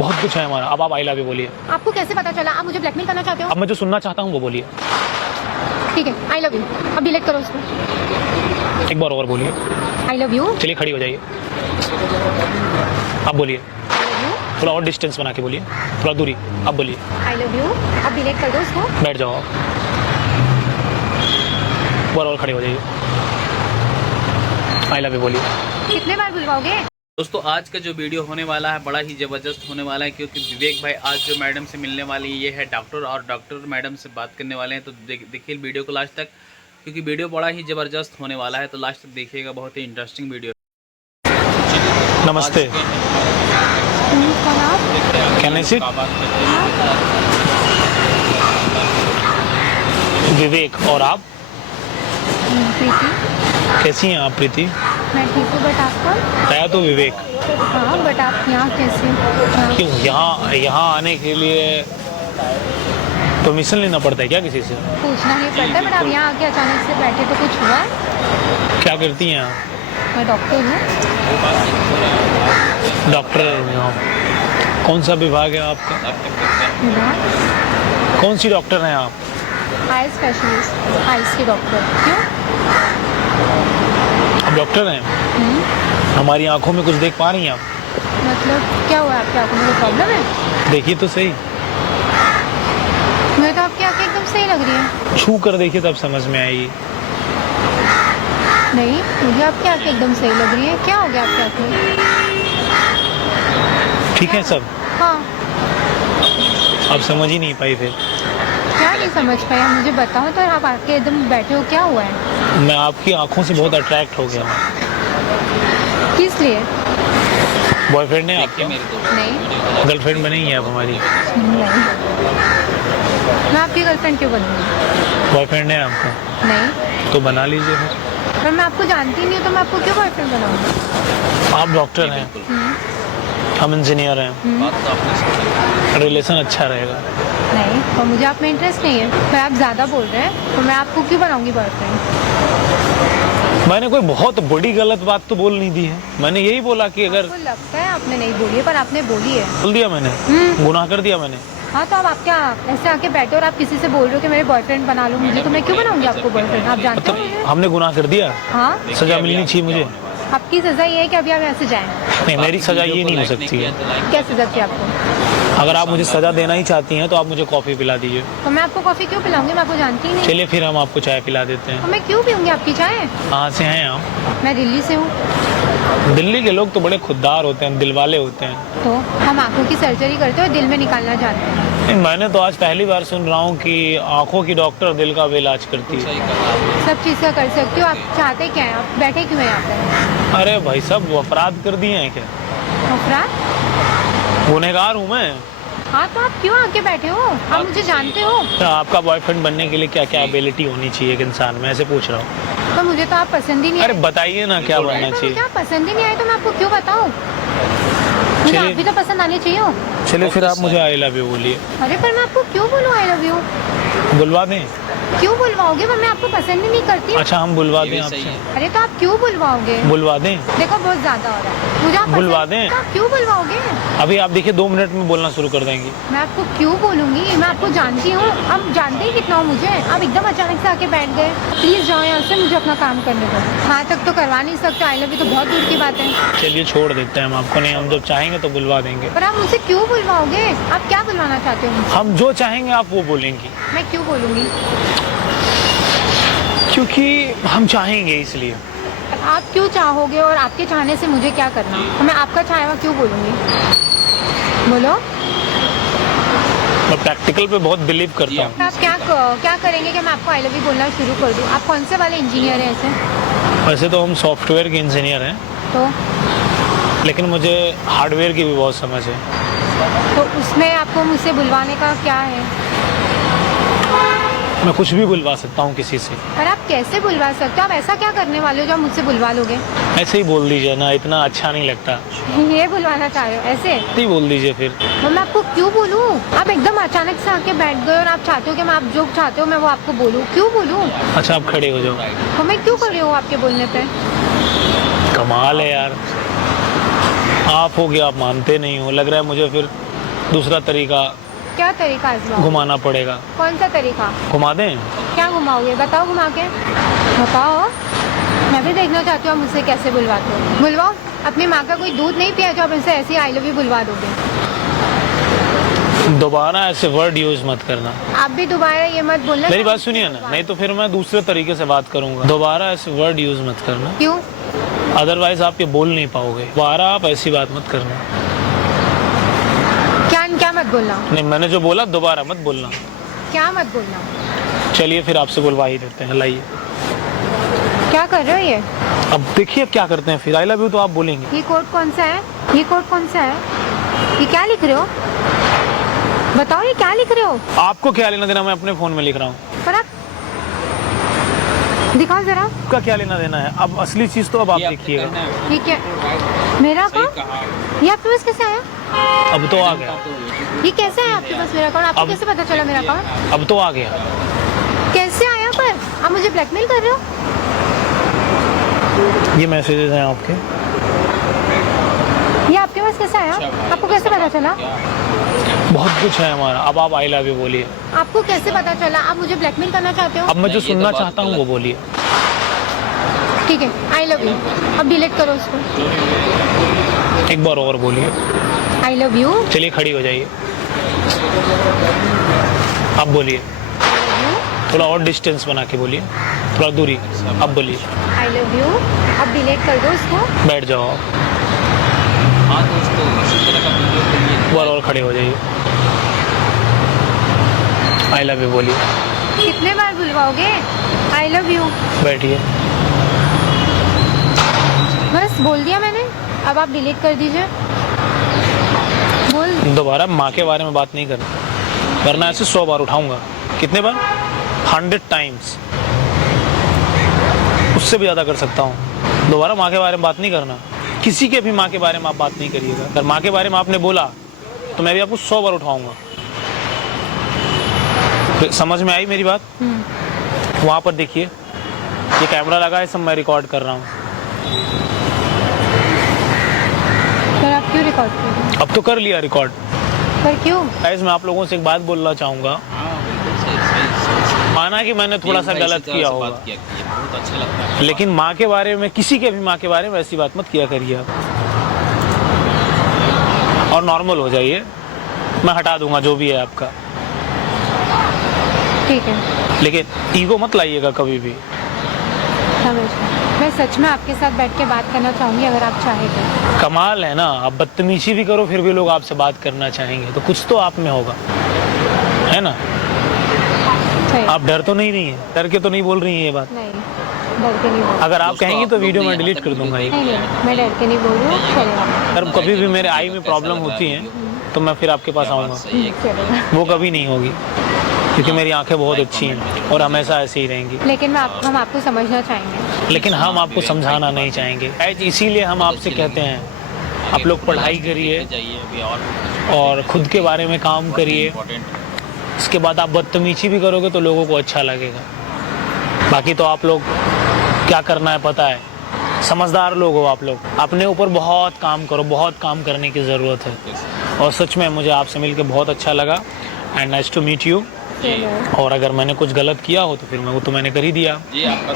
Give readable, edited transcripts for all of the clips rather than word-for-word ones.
बहुत कुछ है हमारा। अब आप आई लव यू बोलिए। आपको कैसे पता चला? आप मुझे ब्लैकमेल करना चाहते हो? अब मैं जो सुनना चाहता हूँ वो बोलिए। ठीक है, आई लव यू। अब डिलीट करो उसको। एक बार और बोलिए। I love you. चलिए खड़ी हो जाइए। अब बोलिए, थोड़ा और डिस्टेंस बना के बोलिए, थोड़ा दूरी। अब बोलिए आई लव यू। अब डिलीट कर दो उसको। बैठ जाओ आप। एक बार और खड़े हो जाइए। आई लव यू बोलिए। कितने बार बुलवाओगे? दोस्तों आज का जो वीडियो होने वाला है बड़ा ही ज़बरदस्त होने वाला है, क्योंकि विवेक भाई आज जो मैडम से मिलने वाली ये है डॉक्टर, और डॉक्टर मैडम से बात करने वाले हैं। तो देखिए वीडियो को लास्ट तक, क्योंकि वीडियो बड़ा ही ज़बरदस्त होने वाला है। तो लास्ट तक देखिएगा, बहुत ही इंटरेस्टिंग वीडियो। नमस्ते। Can I sit? विवेक, और आप? प्रीति। कैसी हैं आप प्रीति? मैं ठीक हूँ, बट आप कौन? मैं तो विवेक। हाँ, बट आप यहाँ कैसे? क्यों यहाँ आने के लिए परमिशन लेना पड़ता है क्या किसी से? पूछना नहीं पड़ता, बट आप यहाँ आके अचानक से बैठे तो कुछ हुआ? क्या करती हैं आप? मैं डॉक्टर हूँ। डॉक्टर हैं आप? कौन सा विभाग है आपका? कौन सी डॉक्टर हैं आप? आई स्पेशलिस्ट, आइज की डॉक्टर। क्यों? आप डॉक्टर हैं? हमारी आंखों में कुछ देख पा रही हैं आप? मतलब क्या हुआ? आपकी आंखों में कोई प्रॉब्लम है? देखिए तो सही। मुझे तो आपकी आंखें एकदम सही लग रही है। छू कर देखिए तब समझ में आएगी। नहीं, मुझे आपकी आंखें एकदम सही लग रही है। क्या हो गया आपकी आंखें? ठीक है सब? हाँ। आप समझ ही नहीं पाई फिर? क्या नहीं समझ पाया? मुझे बताओ तो। आप आके एकदम बैठे हो, क्या हुआ है? मैं आपकी आंखों से बहुत अट्रैक्ट हो गया हूँ। किस लिए? बॉयफ्रेंड है आपका? नहीं। गर्लफ्रेंड बनी है आप हमारी? नहीं। मैं आपकी गर्लफ्रेंड क्यों बनूंगी? बॉयफ्रेंड है आपका? नहीं। तो बना लीजिए फिर। पर मैं आपको जानती नहीं हूँ, तो मैं आपको क्यों बॉयफ्रेंड बनाऊंगी? आप डॉक्टर हैं, हम इंजीनियर हैं, रिलेशन अच्छा रहेगा। नहीं, और मुझे आप में इंटरेस्ट नहीं है। पर आप ज़्यादा बोल रहे हैं, तो मैं आपको क्यों बनाऊंगी बॉयफ्रेंड? मैंने कोई बहुत बड़ी गलत बात तो बोल नहीं दी है। मैंने यही बोला कि अगर आपको लगता है आपने नहीं बोली है, पर आपने बोली है। बोल दिया मैंने? गुनाह कर दिया मैंने? हाँ, तो अब आप क्या ऐसे आके बैठे और आप किसी से बोल रहे हो कि मेरे बॉयफ्रेंड बना लो मुझे, तो मैं क्यों बनाऊंगी आपको बॉयफ्रेंड? आप जानते हो मुझे? हमने गुनाह कर दिया? हाँ। सजा मिलनी चाहिए मुझे। आपकी सजा ये है कि अभी आप यहाँ से जाएं। नहीं, मेरी सजा ये नहीं हो सकती है। क्या सजा चाहिए आपको? अगर आप मुझे सजा देना ही चाहती हैं तो आप मुझे कॉफी पिला दीजिए। तो मैं आपको कॉफी क्यों पिलाऊंगी? मैं आपको जानती ही नहीं। चलिए फिर हम आपको चाय पिला देते हैं। तो मैं क्यों पीऊंगी आपकी चाय? कहाँ से हैं आप? मैं दिल्ली से हूँ। दिल्ली के लोग तो बड़े खुददार होते हैं, दिलवाले होते हैं। तो हम आंखों की सर्जरी करते हैं और दिल में निकालना चाहते हैं। नहीं, मैंने तो आज पहली बार सुन रहा हूँ कि आंखों की डॉक्टर दिल का भी इलाज करती है। सब चीज़ का कर सकती हो। आप चाहते क्या हैं? आप बैठे क्यों हैं यहाँ पे? अरे भाई साहब, वो अपराध कर दिए हैं क्या? अपराध? गुनहगार हूँ मैं। हाँ, तो आप क्यों आके बैठे हो? आप मुझे जानते हो? तो आपका बॉयफ्रेंड बनने के लिए क्या क्या एबिलिटी होनी चाहिए एक इंसान में, ऐसे पूछ रहा हूँ। तो मुझे तो आप पसंद ही नहीं अरे आए। बताइए ना क्या बनना मुझे चाहिए। आप पसंद ही नहीं आए तो मैं आपको क्यों बताऊँ? मुझे आप भी तो पसंद आने चाहिए हो। चलिए फिर आप मुझे आई लव यू बोलिए। अरे पर मैं आपको क्यों बोलूँ आई लव यू? बुलवा दें? क्यों बुलवाओगे? मैं आपको पसंद ही नहीं करती। अच्छा, हम बुलवा दें आपसे? अरे तो आप क्यों बुलवाओगे? बुलवा दें? देखो बहुत ज्यादा हो रहा है। मुझे आप बुलवा पसंद- दें? तो आप क्यों बुलवाओगे? अभी आप देखिए 2 मिनट में बोलना शुरू कर देंगी। मैं आपको क्यों बोलूंगी? मैं आपको जानती हूँ। आप जानते ही कितना हो मुझे। आप एकदम अचानक से आके बैठ गए। प्लीज जाओ यहाँ से, मुझे अपना काम करने दो। हाँ तक तो करवा नहीं सकते, आई लव यू तो बहुत दूर की बात है। चलिए छोड़ देते हैं हम आपको। नहीं, हम जब चाहेंगे तो बुलवा देंगे। पर आप मुझसे क्यों बुलवाओगे? आप क्या बुलवाना चाहते हो मुझसे? हम जो चाहेंगे आप वो बोलेंगी। मैं क्यों बोलूंगी? क्योंकि हम चाहेंगे इसलिए। आप क्यों चाहोगे और आपके चाहने से मुझे क्या करना? तो मैं आपका चाहे हुआ क्यों बोलूंगी? बोलो। मैं प्रैक्टिकल पे बहुत बिलीव करता हूँ। आप क्या करेंगे कि मैं आपको आई लव यू बोलना शुरू कर दूँ? आप कौन से वाले इंजीनियर हैं ऐसे? वैसे तो हम सॉफ्टवेयर के इंजीनियर हैं, तो लेकिन मुझे हार्डवेयर की भी बहुत समझ है। तो उसमें आपको मुझसे बुलवाने का क्या है? मैं कुछ भी बुलवा सकता हूँ किसी से। पर आप कैसे बुलवा सकते हो? आप ऐसा क्या करने वाले हो जो आप मुझसे बुलवा लोगे? ऐसे ही बोल दीजिए ना, इतना अच्छा नहीं लगता। ये बुलवाना चाह रहे हो ऐसे? ऐसे ही बोल दीजिए फिर। तो मैं आपको क्यों बोलूँ? आप एकदम अचानक से आके बैठ गए और आप चाहते हो कि मैं आप जो चाहते हो मैं वो आपको बोलूँ। क्यों बोलूँ? अच्छा, आप खड़े हो जाओ। तो मैं क्यों खड़ी हूँ आपके बोलने पे? कमाल है यार, आप हो गया, आप मानते नहीं हो। लग रहा है मुझे फिर दूसरा तरीका क्या तरीका आजमाओ? घुमाना पड़ेगा। कौन सा तरीका? घुमा दें? क्या घुमाओगे? बताओ घुमा के। बताओ, मैं भी देखना चाहती हूँ आप मुझसे कैसे बुलवाते हो। बुलवाओ। अपनी माँ का कोई दूध नहीं पिया जो आप इनसे ऐसे आई लव यू बुलवा दोगे। दोबारा ऐसे वर्ड यूज मत करना। आप भी दोबारा ये मत बोलना। मेरी बात सुनिए ना, नहीं तो फिर मैं दूसरे तरीके से बात करूंगा। दोबारा ऐसे वर्ड यूज मत करना। क्यों? अदरवाइज आप ये बोल नहीं पाओगे। दोबारा आप ऐसी बात मत करना। क्या मत बोलना? नहीं, मैंने जो बोला दोबारा मत बोलना। क्या मत बोलना? चलिए फिर आपसे बुलवा ही देते हैं, लाइए। क्या कर रहे हो ये? अब देखिए क्या करते हैं फिर। आई लव यू तो आप बोलेंगे। ये कोड कौन सा है? ये कोड कौन सा है? ये क्या लिख रहे हो? बताओ ये क्या लिख रहे हो? आपको क्या लेना देना, मैं अपने फोन में लिख रहा हूँ। पर आप दिखाओ जरा। आपका क्या लेना देना है? अब असली चीज तो अब आप देखिएगा। ये क्या? मेरा अकाउंट? ये आपके पास कैसे आया? अब तो आ गया। ये कैसे आया आपके पास मेरा अकाउंट? आपको कैसे पता चला मेरा अकाउंट? अब तो आ गया। कैसे आया? पर आप मुझे ब्लैकमेल कर रहे हो? ये मैसेजेस हैं आपके। ये आपके पास कैसे आया? आपको कैसे पता चला? बहुत कुछ है हमारा। अब आप आई लव यू बोलिए। आपको कैसे पता चला? आप मुझे ब्लैकमेल करना चाहते हो? अब मैं जो सुनना चाहता हूँ वो बोलिए। ठीक है, आई लव यू। अब डिलीट करो उसको। एक बार और बोलिए। I love you. चलिए खड़ी हो जाइए। अब बोलिए। थोड़ा और डिस्टेंस बना के बोलिए, थोड़ा दूरी। अब बोलिए। I love you. अब डिलीट कर दो उसको। बैठ जाओ आप। हाँ दोस्तों, इसी तरह का वीडियो के लिए एक बार और खड़े हो जाइए। आई लव यू बोलिए। कितने बार बुलवाओगे? I love you. बैठिए। बस बोल दिया मैंने, अब आप डिलीट कर दीजिए। बोल। दोबारा माँ के बारे में बात नहीं करना, वरना ऐसे 100 बार उठाऊंगा। कितने बार? 100 टाइम्स। उससे भी ज़्यादा कर सकता हूँ। दोबारा माँ के बारे में बात नहीं करना। किसी के भी माँ के बारे में आप बात नहीं करिएगा। अगर माँ के बारे में आपने बोला तो मैं भी आपको 100 बार उठाऊंगा। समझ में आई मेरी बात? वहाँ पर देखिए, ये कैमरा लगा है, सब मैं रिकॉर्ड कर रहा हूँ। पर आप क्यों रिकॉर्ड कर रहे हो? अब तो कर लिया रिकॉर्ड। पर क्यों? गाइस, मैं आप लोगों से एक बात बोलना चाहूँगा। माना कि मैंने थोड़ा सा गलत किया होगा, बहुत अच्छा लगता है, लेकिन माँ के बारे में, किसी के भी माँ के बारे में ऐसी बात मत किया करिए आप। और नॉर्मल हो जाइए, मैं हटा दूंगा जो भी है आपका। ठीक है, लेकिन ईगो मत लाइएगा कभी भी। समझ गई। मैं सच में आपके साथ बैठ के बात करना चाहूँगी अगर आप चाहें तो। कमाल है ना, आप बदतमीजी भी करो फिर भी लोग आपसे बात करना चाहेंगे, तो कुछ तो आप में होगा, है ना? सही। आप डर तो नहीं रही हैं? डर के तो नहीं बोल रही हैं ये बात? नहीं, डर के नहीं बोल। अगर आप दोस्तों, कहेंगी तो आप लोग वीडियो ने में यहाँ डिलीट तक कर दूंगा। वीडियो ये नहीं, मैं डर के नहीं बोल रही हूँ, चलेगा। अगर कभी भी मेरे आई में प्रॉब्लम होती है तो मैं फिर आपके पास आऊँगा। चलेगा। वो कभी नहीं होगी, क्योंकि मेरी आंखें बहुत अच्छी हैं और हमेशा ऐसे ही रहेंगी। लेकिन हम आपको समझना चाहेंगे। लेकिन हम आपको समझाना नहीं चाहेंगे। इसीलिए हम आपसे कहते हैं, आप लोग पढ़ाई करिए और खुद के बारे में काम करिए। इसके बाद आप बदतमीजी भी करोगे तो लोगों को अच्छा लगेगा। बाकी तो आप लोग क्या करना है पता है, समझदार लोग हो आप लोग। अपने ऊपर बहुत काम करो, बहुत काम करने की ज़रूरत है। और सच में मुझे आपसे मिलकर बहुत अच्छा लगा। And nice to meet you. और अगर मैंने कुछ गलत किया हो तो फिर वो तो मैंने कर ही दिया। जी आपका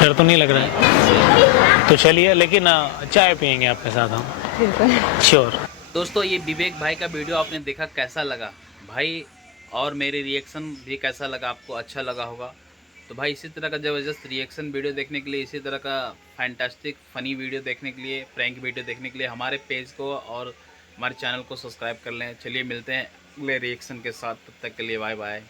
डर तो नहीं लग रहा है? तो चलिए, लेकिन चाय पियेंगे आपके साथ हम। बिल्कुल। श्योर। दोस्तों, ये विवेक भाई का वीडियो आपने देखा, कैसा लगा भाई? और मेरे रिएक्शन भी कैसा लगा आपको? अच्छा लगा होगा। तो भाई इसी तरह का ज़बरदस्त रिएक्शन वीडियो देखने के लिए, इसी तरह का फैंटास्टिक फ़नी वीडियो देखने के लिए, प्रैंक वीडियो देखने के लिए हमारे पेज को और हमारे चैनल को सब्सक्राइब कर लें। चलिए मिलते हैं अगले रिएक्शन के साथ, तब तक के लिए बाय बाय।